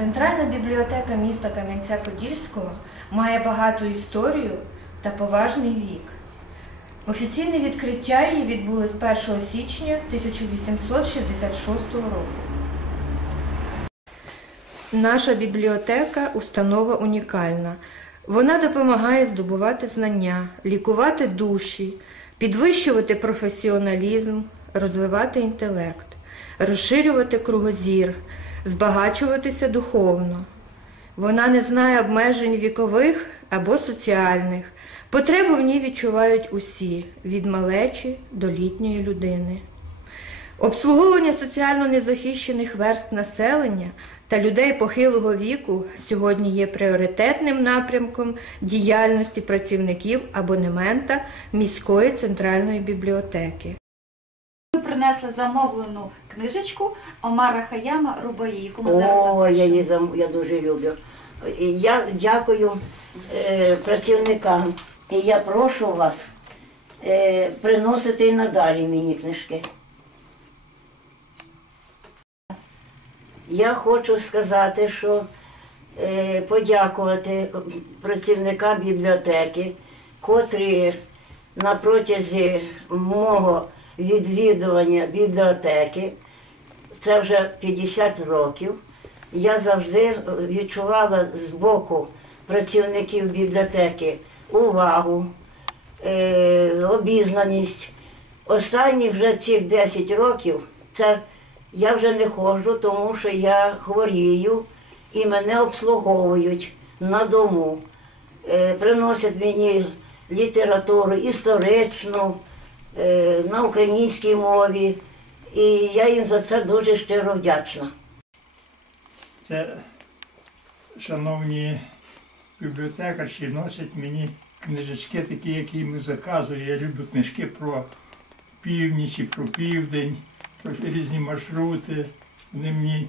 Центральна бібліотека міста Кам'янця-Подільського має багату історію та поважний вік. Офіційне відкриття її відбулось 1 січня 1866 року. Наша бібліотека установа унікальна. Вона допомагає здобувати знання, лікувати душі, підвищувати професіоналізм, розвивати інтелект, розширювати кругозір, збагачуватися духовно. Вона не знає обмежень вікових або соціальних. Потребу в ній відчувають усі від малечі до літньої людини. Обслуговування соціально незахищених верст населення та людей похилого віку сьогодні є пріоритетним напрямком діяльності працівників абонемента міської центральної бібліотеки. Принесли замовлену книжечку Омара Хаяма Рубаї, яку ми зараз О, я її запишемо. зам- я дуже люблю. І Я дякую е, працівникам. І я прошу вас е, приносити і надалі мені книжки. Я хочу сказати, що е, подякувати працівникам бібліотеки, котрі на протязі мого відвідування бібліотеки, це вже 50 років, я завжди відчувала з боку працівників бібліотеки увагу, е, обізнаність. Останні вже цих 10 років це я вже не ходжу, тому що я хворію і мене обслуговують на дому. Е, приносять мені літературу історичну, е, на українській мові. І я їм за це дуже щиро вдячна. Це шановні бібліотекарі носять мені книжечки такі, які йому заказую. Я люблю книжки про північ і про південь, про різні маршрути. Вони мені,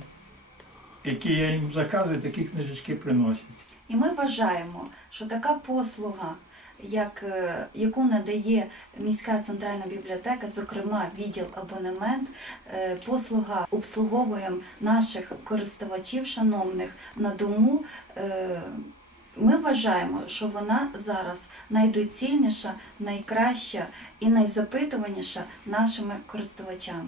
які я їм заказую, такі книжечки приносять. І ми вважаємо, що така послуга, як, е, яку надає міська центральна бібліотека, зокрема відділ абонемент, е, послуга обслуговуємо наших користувачів, шановних на дому. е, Ми вважаємо, що вона зараз найдоцільніша, найкраща і найзапитуваніша нашими користувачами.